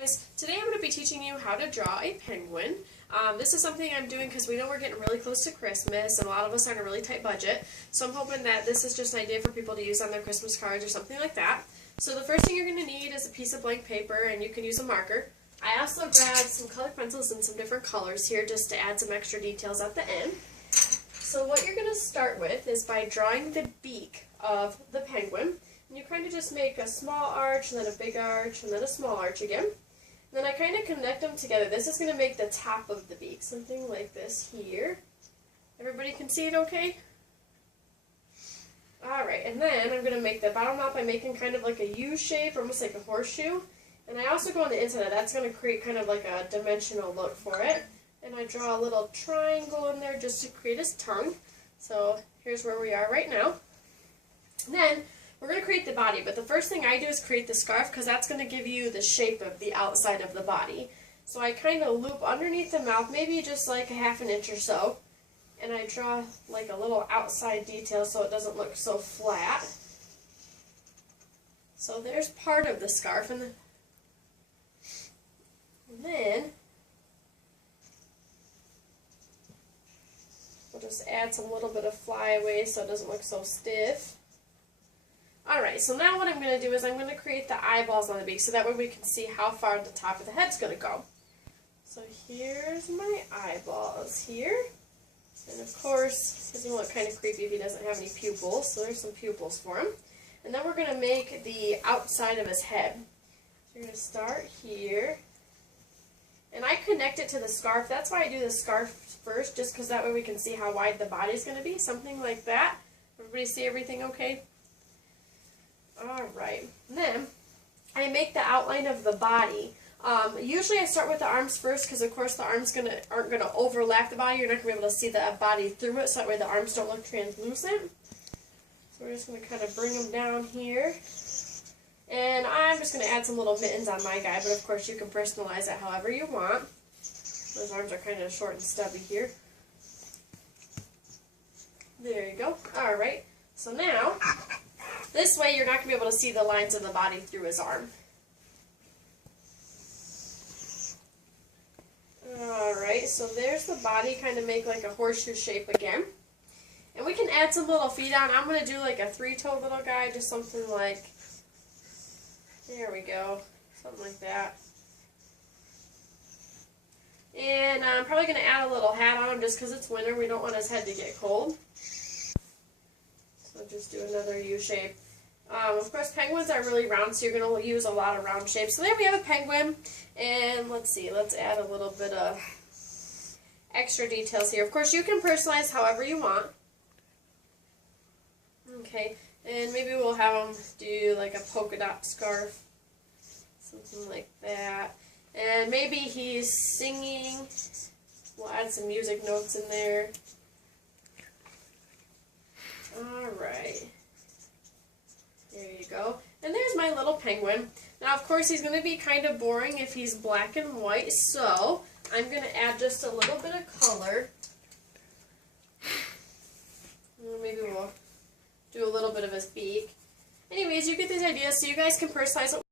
Today I'm going to be teaching you how to draw a penguin. This is something I'm doing because we know we're getting really close to Christmas and a lot of us are on a really tight budget. So I'm hoping that this is just an idea for people to use on their Christmas cards or something like that. So the first thing you're going to need is a piece of blank paper, and you can use a marker. I also grabbed some colored pencils in some different colors here just to add some extra details at the end. So what you're going to start with is by drawing the beak of the penguin. And you kind of just make a small arch, and then a big arch, and then a small arch again. Then I kind of connect them together. This is going to make the top of the beak, something like this here. Everybody can see it okay? Alright, and then I'm going to make the bottom out by making kind of like a U shape, almost like a horseshoe. And I also go on the inside of that's going to create kind of like a dimensional look for it. And I draw a little triangle in there just to create his tongue. So here's where we are right now. And then we're going to create the body, but the first thing I do is create the scarf because that's going to give you the shape of the outside of the body. So I kind of loop underneath the mouth, maybe just like a ½ inch or so, and I draw like a little outside detail so it doesn't look so flat. So there's part of the scarf, and then we'll just add some little bit of flyaway so it doesn't look so stiff. Alright, so now what I'm going to do is I'm going to create the eyeballs on the beak so that way we can see how far the top of the head's going to go. So here's my eyeballs here. And of course, it's going to look kind of creepy if he doesn't have any pupils, so there's some pupils for him. And then we're going to make the outside of his head. So you're going to start here. And I connect it to the scarf. That's why I do the scarf first, just because that way we can see how wide the body's going to be. Something like that. Everybody see everything okay? Alright, then I make the outline of the body. Usually I start with the arms first because of course the arms aren't going to overlap the body. You're not going to be able to see the body through it, so that way the arms don't look translucent. So we're just going to kind of bring them down here. And I'm just going to add some little mittens on my guy, but of course you can personalize it however you want. Those arms are kind of short and stubby here. There you go. Alright, so now this way you're not going to be able to see the lines of the body through his arm. Alright, so there's the body, kind of make like a horseshoe shape again. And we can add some little feet on. I'm going to do like a three-toed little guy, just something like, there we go, something like that. And I'm probably going to add a little hat on him just because it's winter. We don't want his head to get cold. So just do another U shape. Of course, penguins are really round, so you're going to use a lot of round shapes. So there we have a penguin. And let's see, let's add a little bit of extra details here. Of course, you can personalize however you want. Okay, and maybe we'll have him do like a polka dot scarf. Something like that. And maybe he's singing. We'll add some music notes in there. Alright, there you go. And there's my little penguin. Now of course he's going to be kind of boring if he's black and white, so I'm going to add just a little bit of color. Maybe we'll do a little bit of his beak. Anyways, you get these ideas so you guys can personalize it.